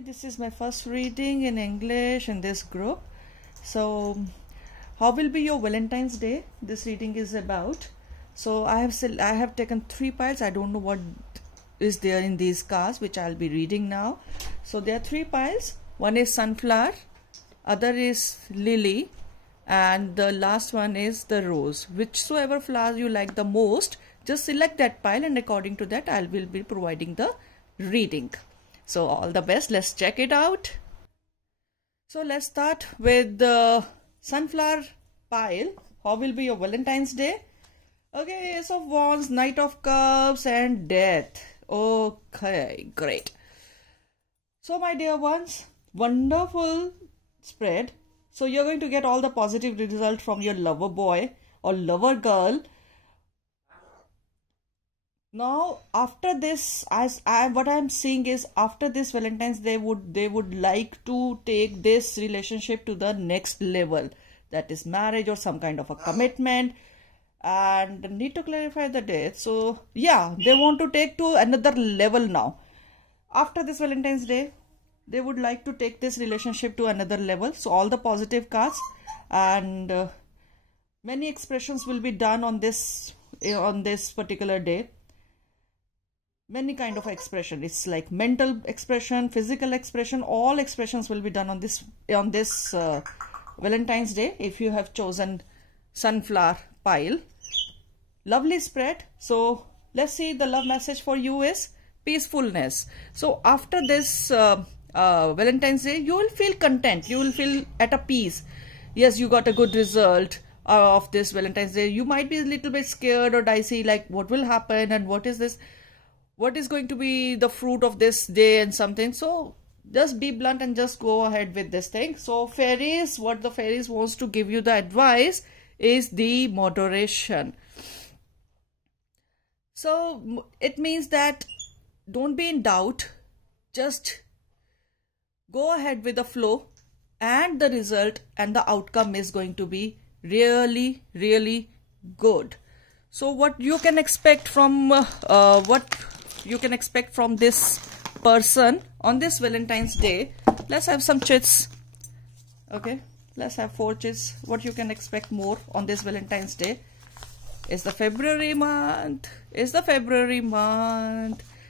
Okay, this is my first reading in English in this group. So, how will be your Valentine's Day? This reading is about. So, I have taken 3 piles. I don't know what is there in these cards, which I'll be reading now. So, there are 3 piles. One is sunflower, other is lily, and the last one is the rose. Whichsoever flowers you like the most, just select that pile, and according to that, I will be providing the reading. So all the best. Let's check it out. So let's start with the sunflower pile. How will be your Valentine's Day? Okay, Ace of Wands, Knight of Cups, and Death. Okay, great. So my dear ones, wonderful spread. So you're going to get all the positive result from your lover boy or lover girl. Now after this, what I'm seeing is after this Valentine's Day, they would like to take this relationship to the next level, that is marriage or some kind of a commitment, and need to clarify the date. So yeah, they want to take to another level now. After this Valentine's Day, they would like to take this relationship to another level. So all the positive cards and many expressions will be done on this particular day. Many kind of expression. It's like mental expression, physical expression. All expressions will be done on this Valentine's Day if you have chosen sunflower pile. Lovely spread. So let's see, the love message for you is peacefulness. So after this Valentine's Day, you will feel content. You will feel at a peace. Yes, you got a good result of this Valentine's Day. You might be a little bit scared or dicey, like what will happen and what is this? What is going to be the fruit of this day and something. So just be blunt and just go ahead with this thing. So fairies, what the fairies wants to give you the advice is the moderation. So it means that don't be in doubt. Just go ahead with the flow, and the result and the outcome is going to be really, really good. So what you can expect from this person on this Valentine's Day? Let's have some chits. Okay, let's have 4 chits. What you can expect more on this Valentine's Day? It's the February month.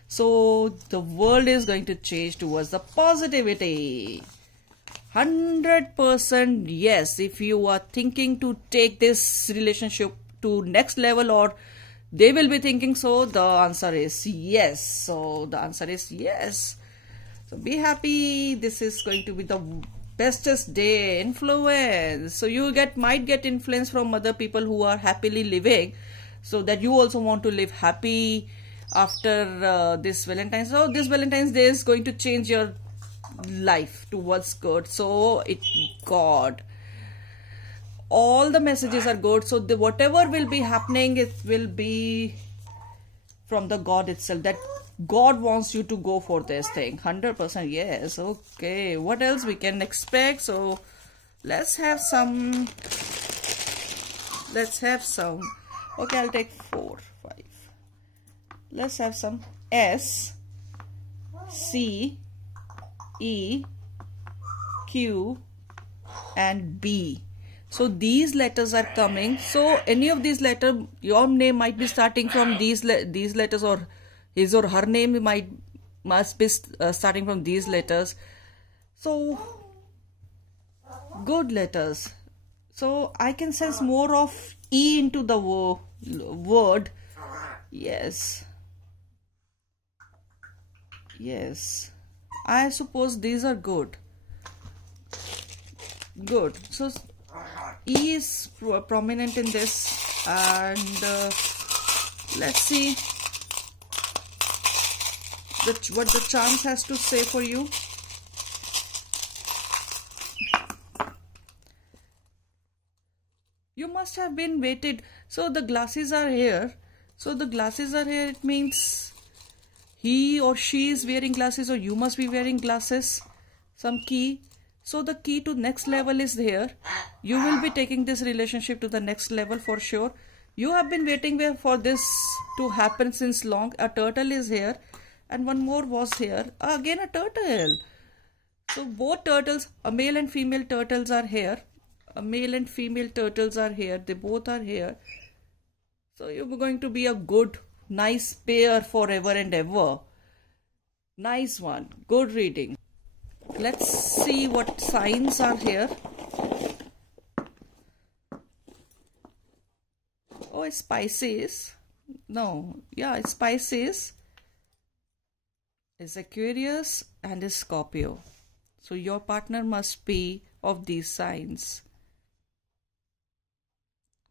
So the world is going to change towards the positivity. 100% yes. If you are thinking to take this relationship to next level, or they will be thinking so, the answer is yes. So the answer is yes. So be happy. This is going to be the bestest day. Influence. So you might get influence from other people who are happily living, so that you also want to live happy after this Valentine's. So this Valentine's Day is going to change your life towards good. So God, all the messages are good. So whatever will be happening, it will be from the God itself, that God wants you to go for this thing. 100% yes. Okay, what else we can expect? So let's have some. Okay, I'll take 4, 5. Let's have some S, C, E, Q, and B. So these letters are coming. So any of these letters, your name might be starting from these letters, or his or her name must be starting from these letters. So good letters. So I can sense more of E into the word. Yes. Yes. I suppose these are good. Good. So E is prominent in this, and let's see what the charms has to say for you. You must have been waited. So the glasses are here. It means he or she is wearing glasses, or you must be wearing glasses. Some key. So the key to next level is here. You will be taking this relationship to the next level for sure. You have been waiting for this to happen since long. A turtle is here, and one more was here. Again a turtle. So both turtles, a male and female turtles are here. A male and female turtles are here. They both are here. So you're going to be a good, nice pair forever and ever. Nice one. Good reading. Let's see what signs are here. Oh, it's Pisces. No, yeah, it's Pisces. It's Aquarius and it's Scorpio. So your partner must be of these signs.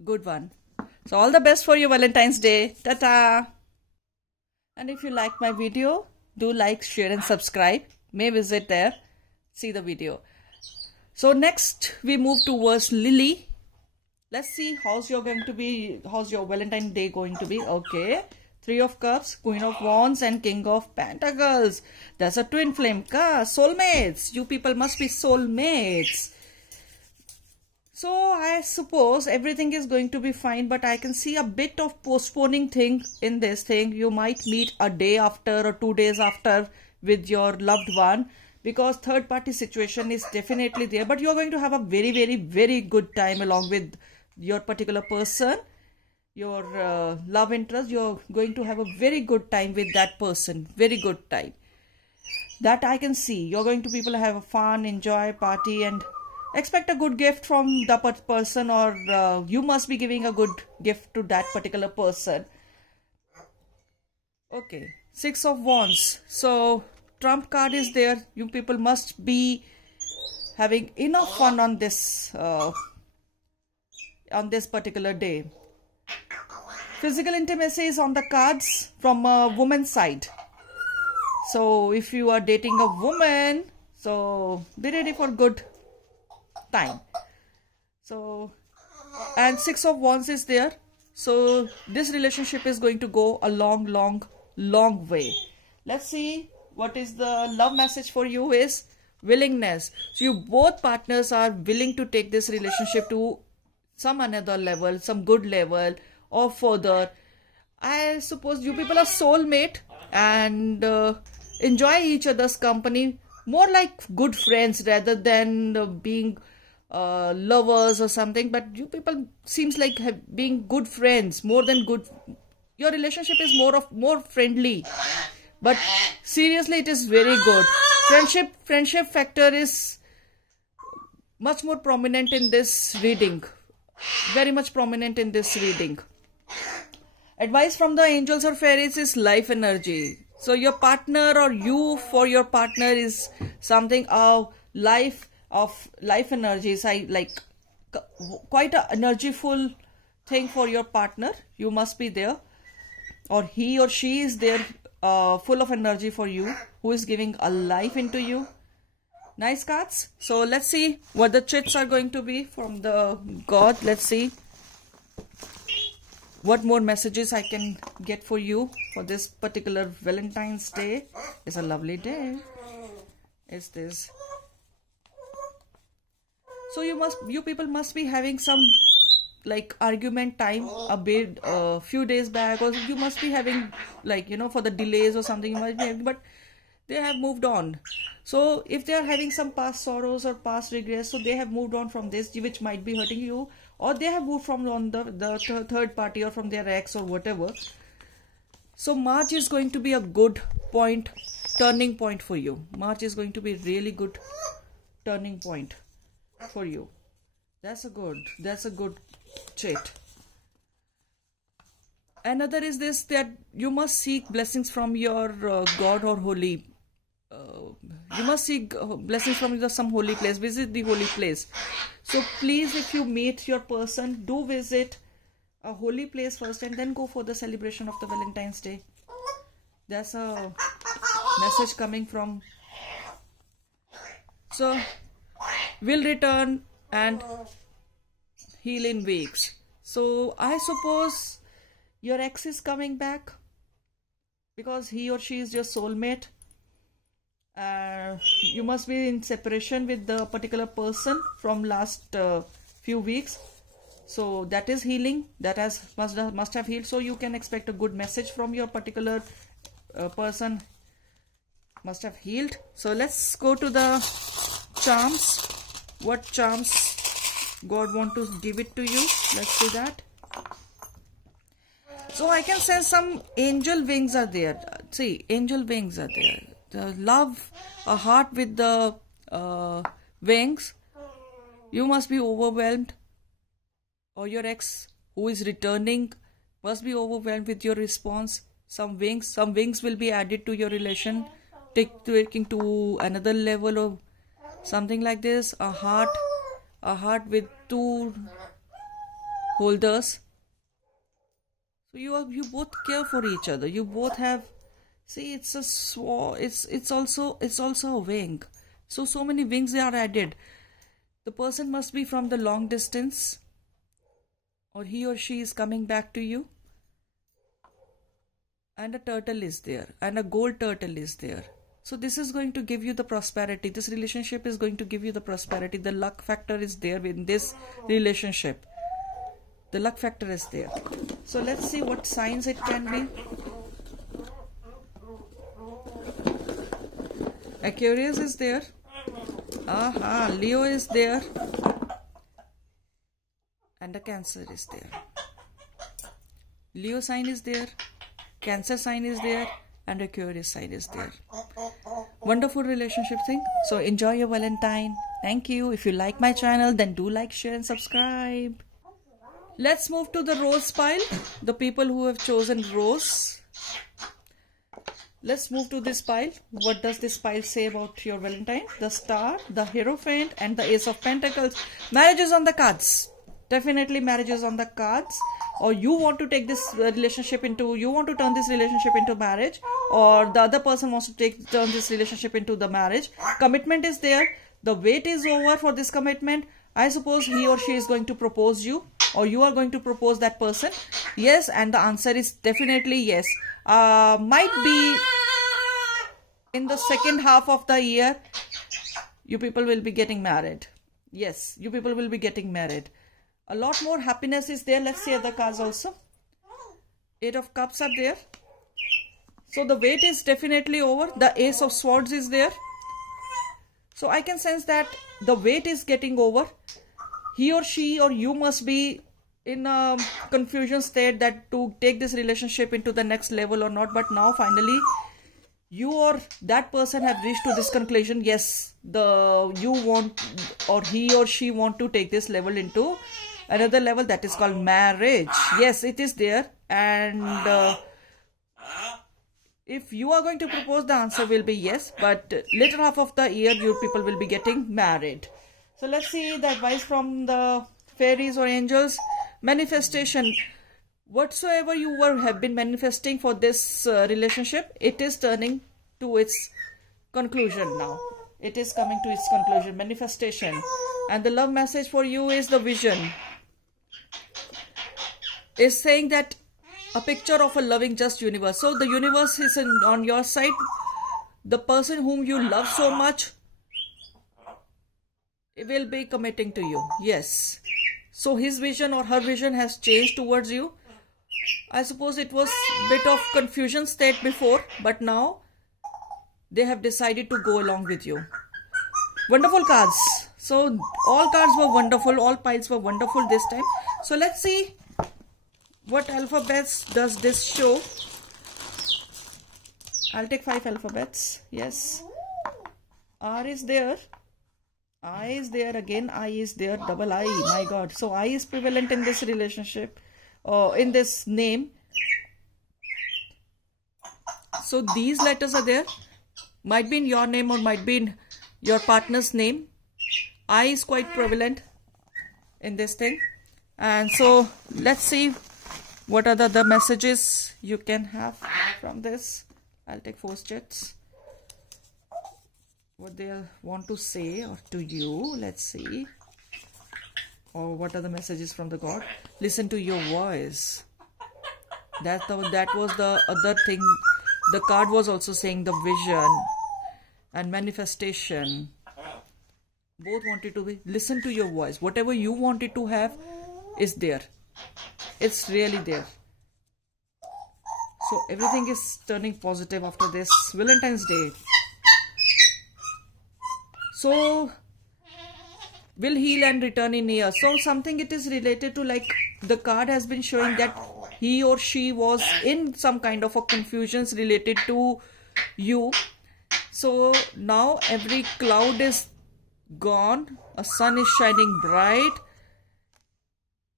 Good one. So all the best for your Valentine's Day. Ta-ta! And if you like my video, do like, share and subscribe. May visit there. See the video. So next we move towards Lily. Let's see how's your Valentine's Day going to be. Okay. 3 of Cups, Queen of Wands and King of Pentacles. That's a twin flame card. Soulmates. You people must be soulmates. So I suppose everything is going to be fine, but I can see a bit of postponing thing in this thing. You might meet a day after or 2 days after with your loved one, because third party situation is definitely there, but you're going to have a very, very, very good time along with your particular person. Your love interest, you're going to have a very good time with that person. Very good time. That I can see. You're going to people have a fun, enjoy, party and expect a good gift from the person, or you must be giving a good gift to that particular person. Okay. 6 of Wands. So Trump card is there. You people must be having enough fun on this particular day. Physical intimacy is on the cards from a woman's side. So if you are dating a woman, so be ready for good time. So, and 6 of Wands is there. So this relationship is going to go a long way. Let's see what is the love message for you is willingness. So you both partners are willing to take this relationship to some another level, some good level or further. I suppose you people are soulmate and enjoy each other's company more like good friends rather than being lovers or something. But you people seems like being good friends more than good. Your relationship is more friendly, but seriously it is very good. Friendship factor is much more prominent in this reading. Very much prominent in this reading. Advice from the angels or fairies is life energy. So your partner or you for your partner is something of life energies. I like quite a energyful thing for your partner. You must be there, or he or she is there, full of energy for you, who is giving a life into you. Nice cards. So let's see what the chits are going to be from the God. Let's see what more messages I can get for you for this particular Valentine's Day. It's a lovely day. Is this? So you people must be having some like argument time a few days back, or you must be having like, you know, for the delays or something you might be having, but they have moved on. So if they are having some past sorrows or past regrets, so they have moved on from this, which might be hurting you, or they have moved from on the third party or from their ex or whatever. So March is going to be a good point, turning point for you. March is going to be really good turning point for you. That's a good trait. Another is this, that you must seek blessings from your God or holy. You must seek blessings from some holy place. Visit the holy place. So please, if you meet your person, do visit a holy place first and then go for the celebration of the Valentine's Day. That's a message coming from. So will return and heal in weeks. So I suppose your ex is coming back because he or she is your soulmate. You must be in separation with the particular person from last few weeks. So that is healing. That must have healed. So you can expect a good message from your particular person. must have healed. So let's go to the charms. What charms God want to give it to you? Let's see that. So I can sense some angel wings are there. See, angel wings are there. The love, a heart with the wings. You must be overwhelmed, or your ex who is returning must be overwhelmed with your response. Some wings will be added to your relation, taking to another level of something like this. A heart with two holders. So you both care for each other. You both have. See, it's a it's also a wing. So many wings are added. The person must be from the long distance, or he or she is coming back to you. And a turtle is there, and a gold turtle is there. So this is going to give you the prosperity. This relationship is going to give you the prosperity. The luck factor is there in this relationship. The luck factor is there. So let's see what signs it can be. Aquarius is there. Leo is there. And a Cancer is there. Leo sign is there. Cancer sign is there. And Aquarius sign is there. Wonderful relationship thing. So enjoy your Valentine. Thank you. If you like my channel, then do like, share and subscribe. Let's move to the rose pile. The people who have chosen rose. Let's move to this pile. What does this pile say about your Valentine? The Star, the Hierophant and the Ace of Pentacles. Marriage is on the cards. Definitely marriage is on the cards. Or you want to take this relationship into, you want to turn this relationship into marriage, or the other person wants to turn this relationship into the marriage. Commitment is there. The wait is over for this commitment. I suppose he or she is going to propose you, or you are going to propose that person. Yes, and the answer is definitely yes. Might be in the second half of the year, you people will be getting married. Yes, you people will be getting married. A lot more happiness is there. Let's see other cards also. 8 of Cups are there. So the wait is definitely over. The Ace of Swords is there. So I can sense that the wait is getting over. He or she or you must be in a confusion state that to take this relationship into the next level or not. But now finally you or that person have reached to this conclusion. Yes, you want, or he or she want to take this level into another level, that is called marriage. Yes, it is there. And if you are going to propose, the answer will be yes. But later half of the year, you people will be getting married. So let's see the advice from the fairies or angels. Manifestation. Whatsoever you have been manifesting for this relationship, it is turning to its conclusion now. It is coming to its conclusion. Manifestation. And the love message for you is the vision. Is saying that a picture of a loving just universe. So the universe is on your side. The person whom you love so much will be committing to you. Yes. So his vision or her vision has changed towards you. I suppose it was a bit of confusion state before, but now they have decided to go along with you. Wonderful cards. So all cards were wonderful. All piles were wonderful this time. So let's see what alphabets does this show. I'll take 5 alphabets. Yes. R is there. I is there again. I is there. Double I. My God. So I is prevalent in this relationship. In this name. So these letters are there. Might be in your name or might be in your partner's name. I is quite prevalent in this thing. And so let's see what are the messages you can have from this. I'll take 4 jets. What they want to say or to you. Let's see. Or what are the messages from the God? Listen to your voice. That was the other thing. The card was also saying the vision and manifestation. Both wanted to be. Listen to your voice. Whatever you wanted to have is there. It's really there. So everything is turning positive after this Valentine's Day. So will heal and return in a year. So something it is related to, like the card has been showing that he or she was in some kind of a confusions related to you. So now every cloud is gone, a sun is shining bright.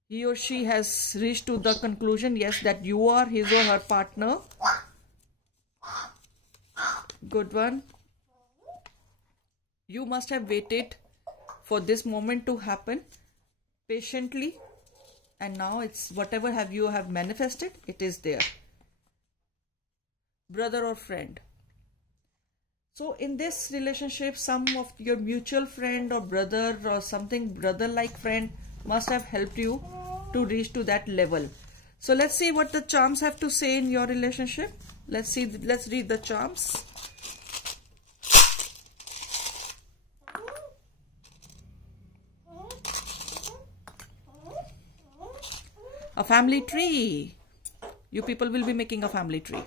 He or she has reached to the conclusion, yes, that you are his or her partner. Good one. You must have waited for this moment to happen patiently, and now it's whatever you have manifested, it is there. Brother or friend. So in this relationship, some of your mutual friend or brother or something brother-like friend must have helped you to reach to that level. So let's see what the charms have to say in your relationship. Let's read the charms. A family tree. You people will be making a family tree.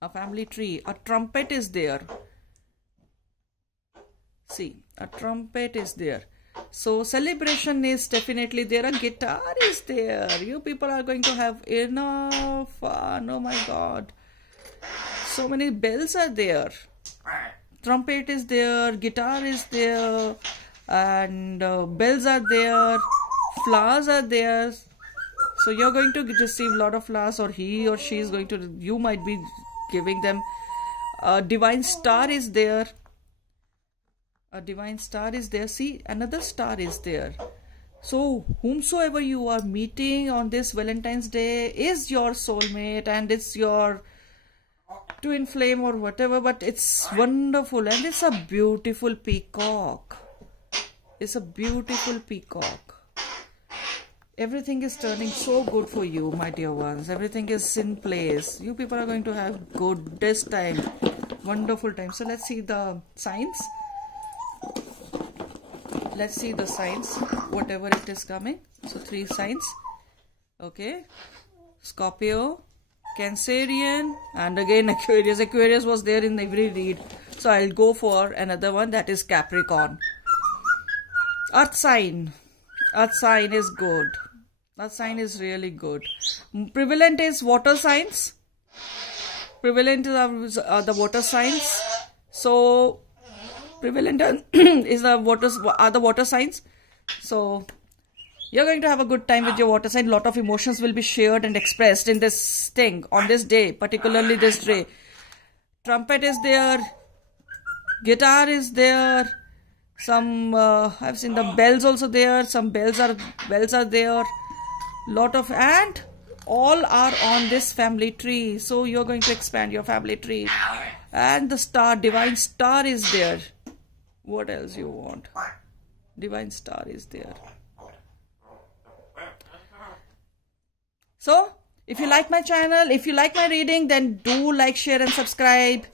A family tree. A trumpet is there. See, a trumpet is there. So celebration is definitely there. A guitar is there. You people are going to have enough fun. Oh my God. So many bells are there. Trumpet is there. Guitar is there. And bells are there. Flowers are there. So you're going to receive a lot of flowers, or he or she is going to, you might be giving them. A divine star is there. A divine star is there. See, another star is there. So whomsoever you are meeting on this Valentine's Day is your soulmate, and it's your twin flame or whatever, but it's wonderful, and it's a beautiful peacock. It's a beautiful peacock. Everything is turning so good for you, my dear ones. Everything is in place. You people are going to have goodest time. Wonderful time. So let's see the signs. Let's see the signs. Whatever it is coming. So 3 signs. Okay. Scorpio, Cancerian, and again Aquarius. Aquarius was there in every read. So I'll go for another one, that is Capricorn. Earth sign. Earth sign is good. Earth sign is really good. Prevalent is water signs. Prevalent are the water signs. So prevalent is the water signs. So you're going to have a good time with your water sign. Lot of emotions will be shared and expressed in this thing on this day, particularly this day. Trumpet is there. Guitar is there. Some I've seen the bells also there. Some bells are there. Lot of, and all are on this family tree. So you're going to expand your family tree. And the star, divine star is there. What else you want? Divine star is there. So if you like my channel, if you like my reading, then do like, share and subscribe.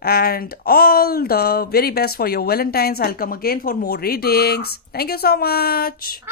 And all the very best for your Valentine's. I'll come again for more readings. Thank you so much.